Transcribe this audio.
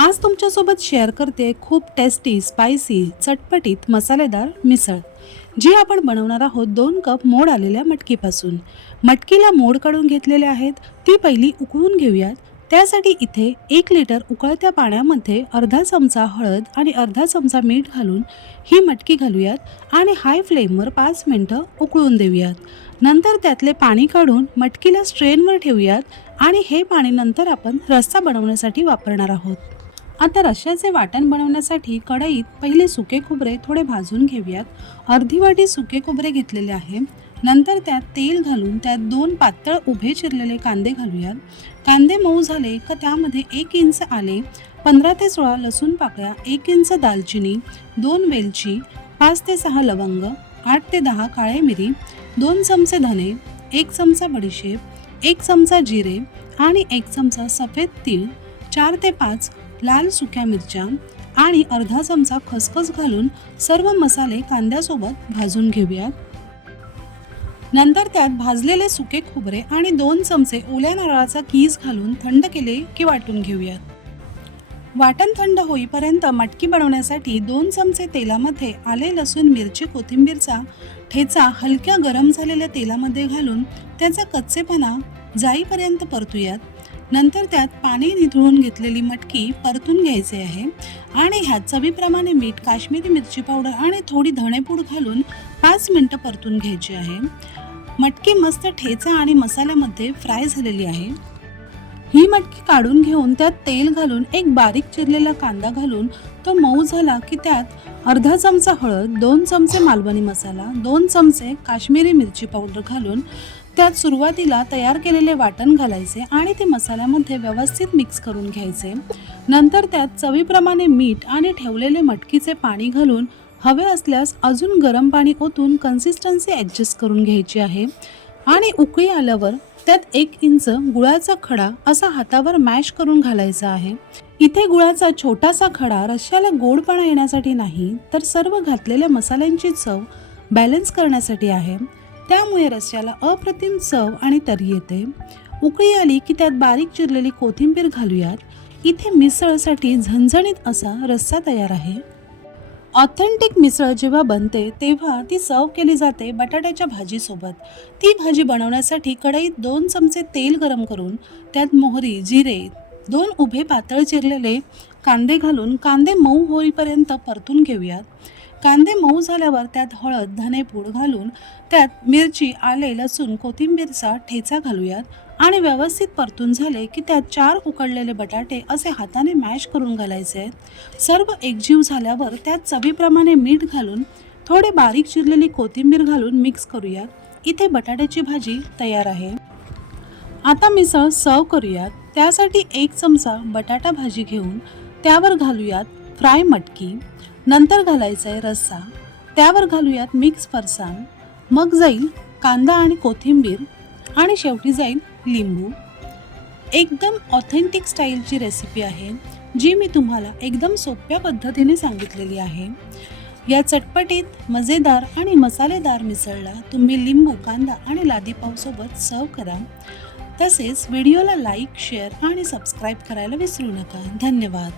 आज तुमच्यासोबत शेअर करते खूप टेस्टी, स्पायसी, चटपटीत मसालेदार मिसळ, जी आपण बनवणार आहोत 2 कप मोड आलेल्या मटकीपासून. मटकीला मोड काढून घेतलेले आहेत, ती पहिली उकळून घेऊयात. त्यासाठी इथे 1 लिटर उकळत्या पाण्यामध्ये अर्धा चमचा हळद आणि अर्धा चमचा मीठ घालून ही मटकी घालूयात आणि हाय फ्लेमवर 5 मिनिटं उकळून देऊयात. नंतर त्यातले पाणी काढून मटकीला स्ट्रेनवर ठेवूयात आणि हे पाणी नंतर आपण रस्सा बनवण्यासाठी वापरणार आहोत. आता रश्श्याचे वाटण बनवण्यासाठी कढईत पहिले सुके खोबरे थोडे भाजून घेऊयात. अर्धी वाटी सुके खोबरे घेतलेले आहे. नंतर त्यात तेल घालून त्यात 2 पातळ उभे चिरलेले कांदे घालूयात. कांदे मऊ झाले का त्यामध्ये 1 इंच आले, 15 ते 16 लसूण पाकळ्या, 1 इंच दालचिनी, 2 वेलची, 5 ते 6 लवंग, 8 ते 10 काळे मिरी, 2 चमचे धने, 1 चमचा बडीशेप, 1 चमचा जिरे आणि 1 चमचा सफेद तीळ, 4 ते 5 लाल सुक्या मिरच्या आणि अर्धा चमचा खसखस घालून सर्व मसाले कांद्यासोबत भाजून घेऊयात. नंतर त्यात भाजलेले सुके खोबरे आणि 2 चमचे ओल्या नारळाचा कीस घालून थंड केले की वाटून घेऊयात. वाटण थंड होईपर्यंत मटकी बनवण्यासाठी 2 चमचे तेलामध्ये आले, लसूण, मिरची, कोथिंबीरचा ठेचा हलक्या गरम झालेल्या तेलामध्ये घालून त्याचा कच्चेपणा जाईपर्यंत परतूयात. नंतर त्यात पाणी निथळून घेतलेली मटकी परतून घ्यायचे आहे आणि ह्यात चवीप्रमाणे मीठ, काश्मीरी मिरची पावडर आणि थोडी धणेपूड घालून 5 मिनिटं परतून घ्यायची आहे. मटकी मस्त ठेचा आणि मसाल्यामध्ये फ्राय झालेली आहे. ही मटकी काढून घेऊन त्यात तेल घालून एक बारीक चिरलेला कांदा घालून तो मऊ झाला की त्यात अर्धा चमचा हळद, 2 चमचे मालवणी मसाला, 2 चमचे काश्मीरी मिरची पावडर घालून त्यात सुरुवातीला तयार केलेले वाटण घालायचे आणि ते मसाल्यामध्ये व्यवस्थित मिक्स करून घ्यायचे. नंतर त्यात चवीप्रमाणे मीठ आणि ठेवलेले मटकीचे पाणी घालून हवे असल्यास अजून गरम पाणी ओतून कन्सिस्टन्सी ॲडजस्ट करून घ्यायची आहे आणि उकळी आल्यावर त्यात 1 इंच गुळाचा खडा असा हातावर मॅश करून घालायचा आहे. इथे गुळाचा छोटासा खडा रश्श्याला गोडपणा येण्यासाठी नाही, तर सर्व घातलेल्या मसाल्यांची चव बॅलन्स करण्यासाठी आहे. त्यामुळे रश्श्याला अप्रतिम चव आणि तरी येते. उकळी आली की त्यात बारीक चिरलेली कोथिंबीर घालूयात. इथे मिसळसाठी झणझणीत असा रस्सा तयार आहे. ऑथेंटिक मिसळ जेव्हा बनते तेव्हा ती सर्व केली जाते बटाट्याच्या भाजीसोबत. ती भाजी बनवण्यासाठी कढईत 2 चमचे तेल गरम करून त्यात मोहरी, जिरे, 2 उभे पातळ चिरलेले कांदे घालून कांदे मऊ होईपर्यंत परतून घेऊयात. कांदे मऊ झाल्यावर त्यात हळद, धनेपूड घालून त्यात मिरची, आले, लसूण, कोथिंबीरचा ठेचा घालूयात आणि व्यवस्थित परतून झाले की त्यात 4 उकडलेले बटाटे असे हाताने मॅश करून घालायचे आहेत. सर्व एकजीव झाल्यावर त्यात चवीप्रमाणे मीठ घालून थोडे बारीक चिरलेली कोथिंबीर घालून मिक्स करूयात. इथे बटाट्याची भाजी तयार आहे. आता मिसळ सर्व करूयात. त्यासाठी 1 चमचा बटाटा भाजी घेऊन त्यावर घालूयात फ्राय मटकी. नंतर घालायचा आहे रस्सा. त्यावर घालूयात मिक्स फरसाण. मग जाईल कांदा आणि कोथिंबीर आणि शेवटी जाईल लिंबू. एकदम ऑथेंटिक स्टाईलची रेसिपी आहे, जी मी तुम्हाला एकदम सोप्या पद्धतीने सांगितलेली आहे. या चटपटीत, मजेदार आणि मसालेदार मिसळला तुम्ही लिंबू, कांदा आणि लादी पावसोबत सर्व करा. तसेच व्हिडिओला लाईक, शेअर आणि सबस्क्राईब करायला विसरू नका. धन्यवाद.